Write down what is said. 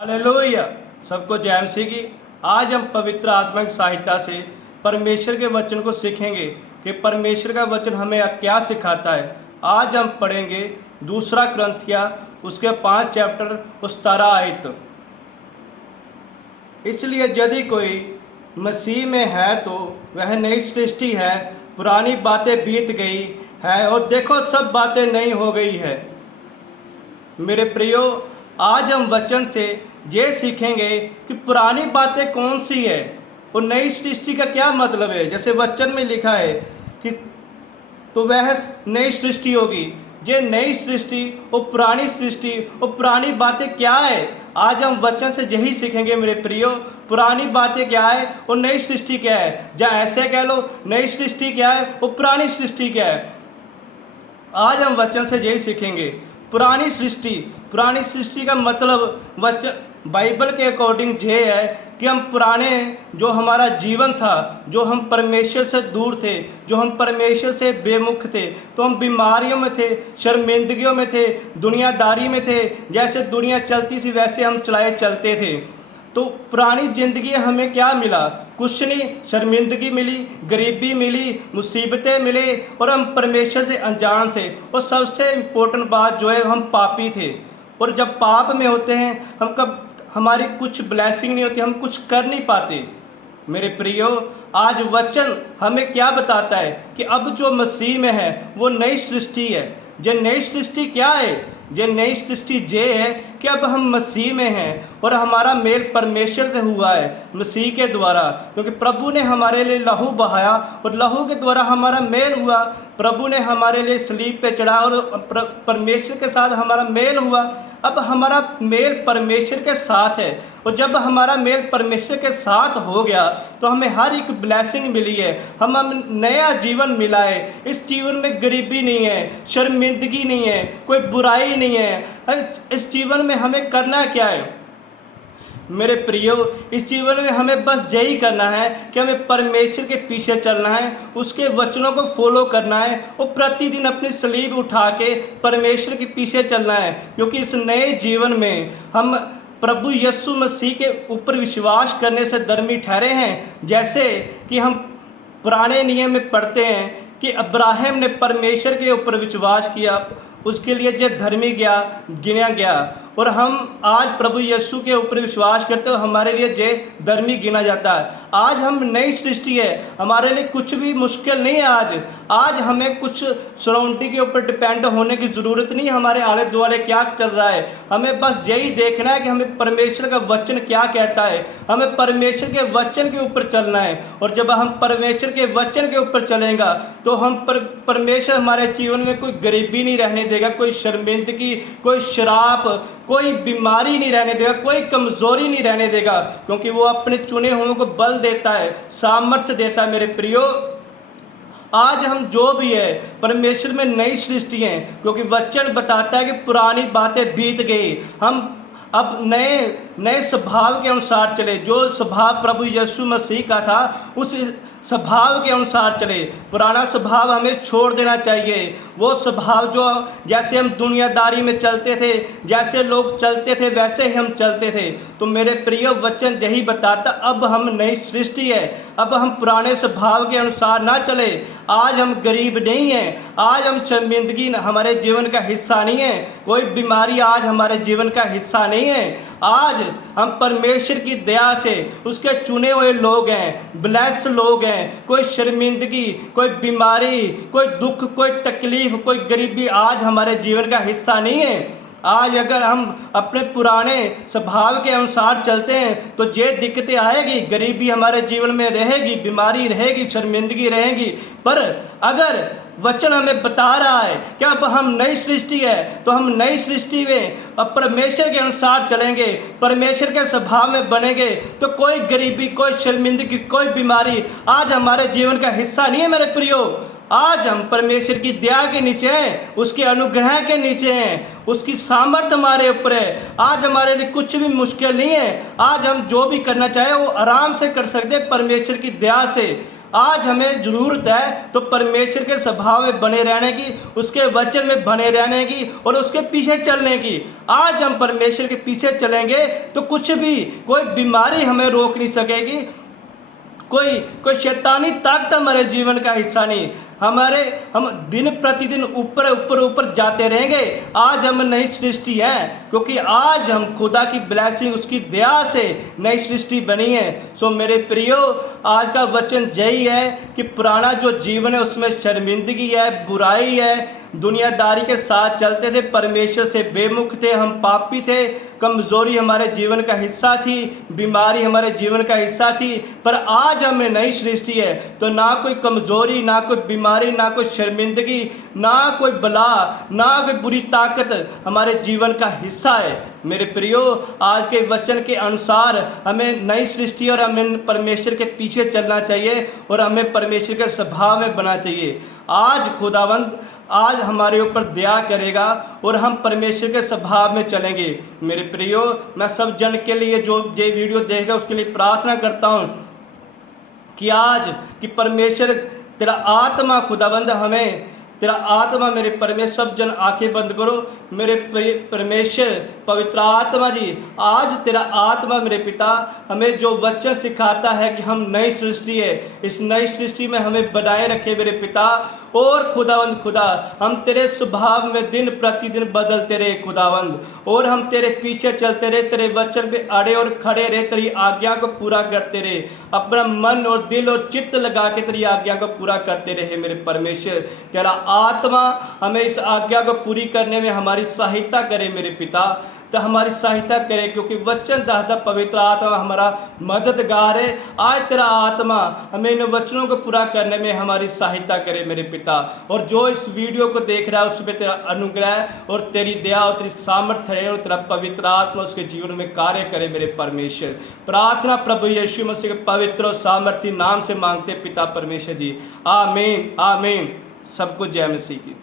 Hallelujah. सबको जय मसीह की। आज हम पवित्र आत्मा की सहायता से परमेश्वर के वचन को सीखेंगे कि परमेश्वर का वचन हमें क्या सिखाता है। आज हम पढ़ेंगे दूसरा क्रंथिया उसके 5 चैप्टर उस 17 आयत। इसलिए यदि कोई मसीह में है तो वह नई सृष्टि है, पुरानी बातें बीत गई है और देखो सब बातें नई हो गई है। मेरे प्रियो, आज हम वचन से ये सीखेंगे कि पुरानी बातें कौन सी है और नई सृष्टि का क्या मतलब है। जैसे वचन में लिखा है कि तो वह नई सृष्टि होगी। ये नई सृष्टि और पुरानी बातें क्या है। आज हम वचन से यही सीखेंगे मेरे प्रियो। पुरानी बातें क्या है और नई सृष्टि क्या है, या ऐसे कह लो नई सृष्टि क्या है और पुरानी सृष्टि क्या है। आज हम वचन से यही सीखेंगे। पुरानी सृष्टि का मतलब वचन बाइबल के अकॉर्डिंग ये है कि हम पुराने जो हमारा जीवन था, जो हम परमेश्वर से दूर थे, जो हम परमेश्वर से बेमुख थे, तो हम बीमारियों में थे, शर्मिंदगियों में थे, दुनियादारी में थे। जैसे दुनिया चलती थी वैसे हम चलते थे। तो पुरानी ज़िंदगी हमें क्या मिला? कुछ नहीं। शर्मिंदगी मिली, गरीबी मिली, मुसीबतें मिले और हम परमेश्वर से अनजान थे। और सबसे इम्पोर्टेंट बात जो है, हम पापी थे। और जब पाप में होते हैं हमारी कुछ ब्लेसिंग नहीं होती, हम कुछ कर नहीं पाते। मेरे प्रियो, आज वचन हमें क्या बताता है कि अब जो मसीह में है वो नई सृष्टि है। ये नई सृष्टि क्या है? ये नई सृष्टि ये है कि अब हम मसीह में हैं और हमारा मेल परमेश्वर से हुआ है मसीह के द्वारा, क्योंकि प्रभु ने हमारे लिए लहू बहाया और लहू के द्वारा हमारा मेल हुआ। प्रभु ने हमारे लिए सलीब पे चढ़ा और परमेश्वर के साथ हमारा मेल हुआ। अब हमारा मेल परमेश्वर के साथ है और जब हमारा मेल परमेश्वर के साथ हो गया तो हमें हर एक ब्लेसिंग मिली है। हम नया जीवन मिला है। इस जीवन में गरीबी नहीं है, शर्मिंदगी नहीं है, कोई बुराई नहीं है। इस जीवन में हमें करना क्या है मेरे प्रियो? इस जीवन में हमें बस यही करना है कि हमें परमेश्वर के पीछे चलना है, उसके वचनों को फॉलो करना है और प्रतिदिन अपनी सलीब उठा के परमेश्वर के पीछे चलना है। क्योंकि इस नए जीवन में हम प्रभु यीशु मसीह के ऊपर विश्वास करने से धर्मी ठहरे हैं। जैसे कि हम पुराने नियम में पढ़ते हैं कि अब्राहम ने परमेश्वर के ऊपर विश्वास किया, उसके लिए जो धर्मी गिना गया। और हम आज प्रभु यीशु के ऊपर विश्वास करते हो, हमारे लिए जे धर्मी गिना जाता है। आज हम नई सृष्टि है, हमारे लिए कुछ भी मुश्किल नहीं है। आज हमें कुछ सराउंडिंग के ऊपर डिपेंड होने की ज़रूरत नहीं। हमारे आले दुआले क्या चल रहा है, हमें बस यही देखना है कि हमें परमेश्वर का वचन क्या कहता है। हमें परमेश्वर के वचन के ऊपर चलना है और जब हम परमेश्वर के वचन के ऊपर चलेंगे तो हम परमेश्वर हमारे जीवन में कोई गरीबी नहीं रहने देगा, कोई शर्मिंदगी, कोई शराब, कोई बीमारी नहीं रहने देगा, कोई कमज़ोरी नहीं रहने देगा। क्योंकि वो अपने चुने हुओं को बल देता है, सामर्थ्य देता है। मेरे प्रियो, आज हम जो भी है परमेश्वर में नई सृष्टि हैं, क्योंकि वचन बताता है कि पुरानी बातें बीत गई। हम अब नए स्वभाव के अनुसार चले। जो स्वभाव प्रभु यीशु मसीह का था उस स्वभाव के अनुसार चले। पुराना स्वभाव हमें छोड़ देना चाहिए। वो स्वभाव जो जैसे हम दुनियादारी में चलते थे, जैसे लोग चलते थे वैसे ही हम चलते थे। तो मेरे प्रिय, वचन यही बताता अब हम नई सृष्टि है। अब हम पुराने स्वभाव के अनुसार ना चले। आज हम गरीब नहीं हैं, आज हम शर्मिंदगी हमारे जीवन का हिस्सा नहीं है, कोई बीमारी आज हमारे जीवन का हिस्सा नहीं है। आज हम परमेश्वर की दया से उसके चुने हुए लोग हैं, ब्लेस लोग हैं। कोई शर्मिंदगी, कोई बीमारी, कोई दुख, कोई तकलीफ, कोई गरीबी आज हमारे जीवन का हिस्सा नहीं है। आज अगर हम अपने पुराने स्वभाव के अनुसार चलते हैं तो ये दिक्कतें आएगी, गरीबी हमारे जीवन में रहेगी, बीमारी रहेगी, शर्मिंदगी रहेगी। पर अगर वचन हमें बता रहा है कि अब हम नई सृष्टि है तो हम नई सृष्टि में अब परमेश्वर के अनुसार चलेंगे, परमेश्वर के स्वभाव में बनेंगे, तो कोई गरीबी, कोई शर्मिंदगी, कोई बीमारी आज हमारे जीवन का हिस्सा नहीं है। मेरे प्रियो, आज हम परमेश्वर की दया के नीचे हैं, उसके अनुग्रह के नीचे हैं, उसकी सामर्थ्य हमारे ऊपर है। आज हमारे लिए कुछ भी मुश्किल नहीं है। आज हम जो भी करना चाहे वो आराम से कर सकते हैं परमेश्वर की दया से। आज हमें ज़रूरत है तो परमेश्वर के स्वभाव में बने रहने की, उसके वचन में बने रहने की और उसके पीछे चलने की। आज हम परमेश्वर के पीछे चलेंगे तो कुछ भी, कोई बीमारी हमें रोक नहीं सकेगी, कोई शैतानी ताकत हमारे जीवन का हिस्सा नहीं। हम दिन प्रतिदिन ऊपर ऊपर ऊपर जाते रहेंगे। आज हम नई सृष्टि हैं, क्योंकि आज हम खुदा की ब्लेसिंग, उसकी दया से नई सृष्टि बनी है। सो मेरे प्रियो, आज का वचन यही है कि पुराना जो जीवन है उसमें शर्मिंदगी है, बुराई है, दुनियादारी के साथ चलते थे, परमेश्वर से बेमुख थे, हम पापी थे, कमज़ोरी हमारे जीवन का हिस्सा थी, बीमारी हमारे जीवन का हिस्सा थी। पर आज हमें नई सृष्टि है, तो ना कोई कमज़ोरी, ना कोई बीमारी, ना कोई शर्मिंदगी, ना कोई बला, ना कोई बुरी ताकत हमारे जीवन का हिस्सा है। मेरे प्रियो, आज के वचन के अनुसार हमें नई सृष्टि और हमें परमेश्वर के पीछे चलना चाहिए और हमें परमेश्वर के स्वभाव में बनना चाहिए। आज खुदावंद आज हमारे ऊपर दया करेगा और हम परमेश्वर के स्वभाव में चलेंगे। मेरे प्रियो, मैं सब जन के लिए जो ये वीडियो देखेगा उसके लिए प्रार्थना करता हूँ कि आज कि परमेश्वर तेरा आत्मा खुदाबंद हमें, तेरा आत्मा मेरे परमेश्वर, सब जन आंखें बंद करो। मेरे परमेश्वर पवित्र आत्मा जी, आज तेरा आत्मा मेरे पिता हमें जो वचन सिखाता है कि हम नई सृष्टि है, इस नई सृष्टि में हमें बनाए रखे मेरे पिता। और खुदावंद खुदा, हम तेरे स्वभाव में दिन प्रतिदिन बदलते रहे खुदावंद, और हम तेरे पीछे चलते रहे, तेरे वचन पे अड़े और खड़े रहे, तेरी आज्ञा को पूरा करते रहे, अपना मन और दिल और चित्त लगा के तेरी आज्ञा को पूरा करते रहे। मेरे परमेश्वर, तेरा आत्मा हमें इस आज्ञा को पूरी करने में हमारी सहायता करे मेरे पिता, तो हमारी सहायता करे, क्योंकि वचन दाता पवित्र आत्मा हमारा मददगार है। आज तेरा आत्मा हमें इन वचनों को पूरा करने में हमारी सहायता करे मेरे पिता। और जो इस वीडियो को देख रहा है उस पर तेरा अनुग्रह और तेरी दया और तेरी सामर्थ्य है और तेरा पवित्र आत्मा उसके जीवन में कार्य करे मेरे परमेश्वर। प्रार्थना प्रभु यीशु मसीह के पवित्र और सामर्थ्य नाम से मांगते पिता परमेश्वर जी, आमीन आमीन। सबको जय मसीह की।